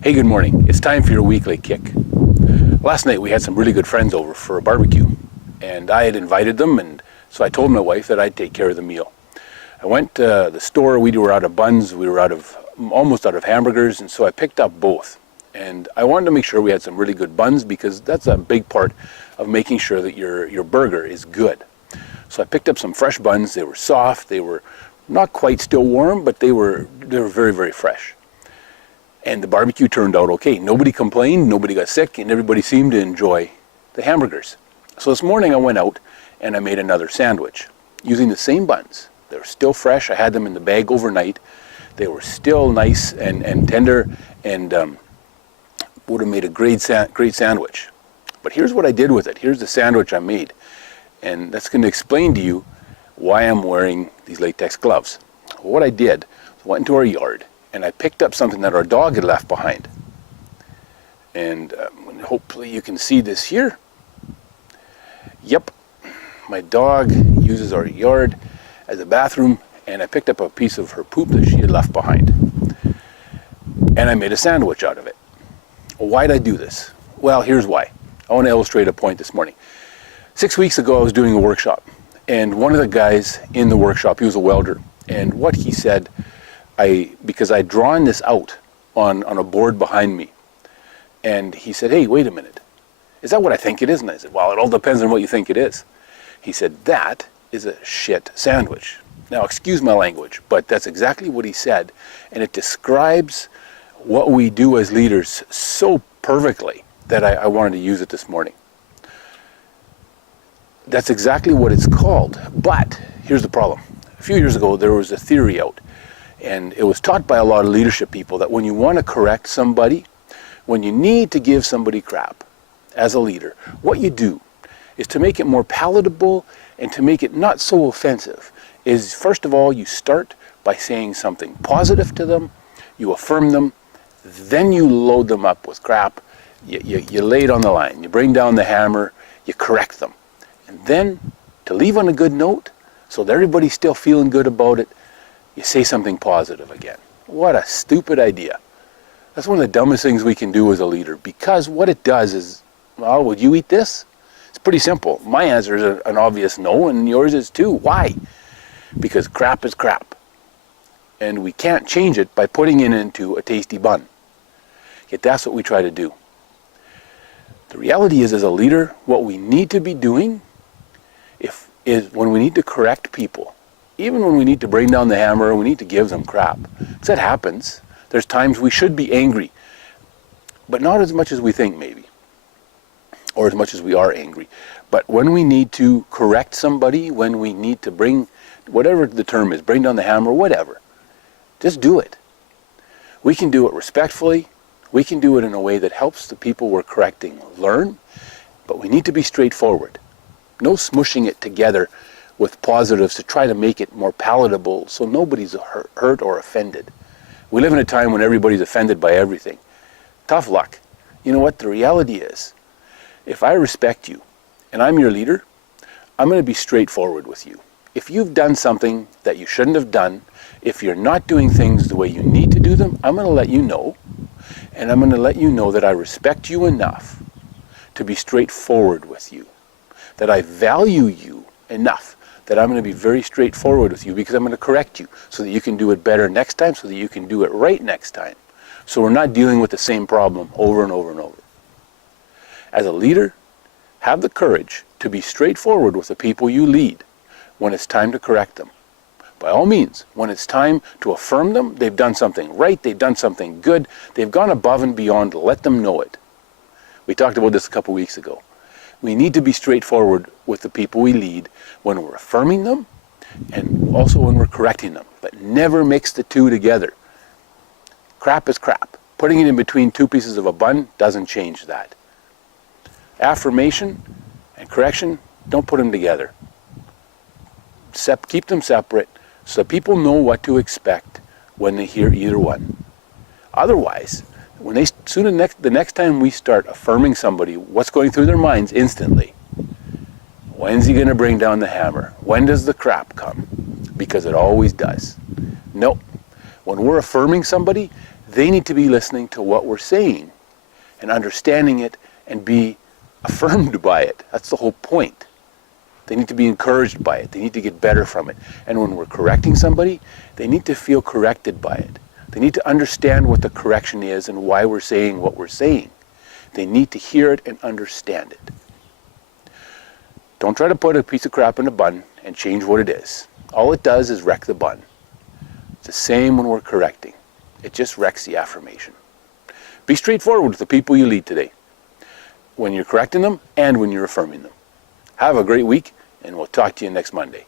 Hey, good morning. It's time for your weekly kick. Last night we had some really good friends over for a barbecue, and I had invited them, and so I told my wife that I'd take care of the meal. I went to the store. We were out of buns. We were almost out of hamburgers, and so I picked up both. And I wanted to make sure we had some really good buns because that's a big part of making sure that your burger is good. So I picked up some fresh buns. They were soft. They were not quite still warm, but they were very, very fresh. And the barbecue turned out okay. Nobody complained, nobody got sick, and everybody seemed to enjoy the hamburgers. So this morning I went out and I made another sandwich using the same buns. They were still fresh. I had them in the bag overnight. They were still nice and tender and would have made a great sandwich. But here's what I did with it. Here's the sandwich I made. And that's going to explain to you why I'm wearing these latex gloves. What I did, I went into our yard and I picked up something that our dog had left behind. And hopefully you can see this here. Yep, my dog uses our yard as a bathroom, and I picked up a piece of her poop that she had left behind. And I made a sandwich out of it. Why'd I do this? Well, here's why. I want to illustrate a point this morning. 6 weeks ago I was doing a workshop, and one of the guys in the workshop, he was a welder, and what he said, because I'd drawn this out on a board behind me, and he said, hey, wait a minute, is that what I think it is? And I said, well, it all depends on what you think it is. He said, that is a shit sandwich. Now, excuse my language, but that's exactly what he said, and it describes what we do as leaders so perfectly that I wanted to use it this morning. That's exactly what it's called, but here's the problem. A few years ago, there was a theory out, and it was taught by a lot of leadership people that when you want to correct somebody, when you need to give somebody crap as a leader, what you do is to make it more palatable and to make it not so offensive is, first of all, you start by saying something positive to them, you affirm them, then you load them up with crap, you lay it on the line, you bring down the hammer, you correct them. And then, to leave on a good note, so that everybody's still feeling good about it, you say something positive again. What a stupid idea. That's one of the dumbest things we can do as a leader, because what it does is, well, would you eat this? It's pretty simple. My answer is an obvious no, and yours is too. Why? Because crap is crap. And we can't change it by putting it into a tasty bun. Yet that's what we try to do. The reality is, as a leader, what we need to be doing is when we need to correct people, even when we need to bring down the hammer, we need to give them crap. Because that happens. There's times we should be angry, but not as much as we think maybe, or as much as we are angry. But when we need to correct somebody, when we need to bring, whatever the term is, bring down the hammer, whatever, just do it. We can do it respectfully. We can do it in a way that helps the people we're correcting learn, but we need to be straightforward. No smushing it together with positives to try to make it more palatable so nobody's hurt or offended. We live in a time when everybody's offended by everything. Tough luck. You know what? The reality is, if I respect you and I'm your leader, I'm going to be straightforward with you. If you've done something that you shouldn't have done, if you're not doing things the way you need to do them, I'm going to let you know. And I'm going to let you know that I respect you enough to be straightforward with you. That I value you enough that I'm going to be very straightforward with you because I'm going to correct you so that you can do it better next time, so that you can do it right next time. So we're not dealing with the same problem over and over and over. As a leader, have the courage to be straightforward with the people you lead when it's time to correct them. By all means, when it's time to affirm them, they've done something right, they've done something good, they've gone above and beyond, let them know it. We talked about this a couple weeks ago. We need to be straightforward with the people we lead when we're affirming them and also when we're correcting them, but never mix the two together. Crap is crap. Putting it in between two pieces of a bun doesn't change that. Affirmation and correction, don't put them together. Keep them separate so that people know what to expect when they hear either one. Otherwise, the next time we start affirming somebody, what's going through their minds instantly? When's he going to bring down the hammer? When does the crap come? Because it always does. No. When we're affirming somebody, They need to be listening to what we're saying and understanding it and be affirmed by it. That's the whole point. They need to be encouraged by it. They need to get better from it. And when we're correcting somebody, they need to feel corrected by it. They need to understand what the correction is and why we're saying what we're saying. They need to hear it and understand it. Don't try to put a piece of crap in a bun and change what it is. All it does is wreck the bun. It's the same when we're correcting. It just wrecks the affirmation. Be straightforward with the people you lead today, when you're correcting them and when you're affirming them. Have a great week, and we'll talk to you next Monday.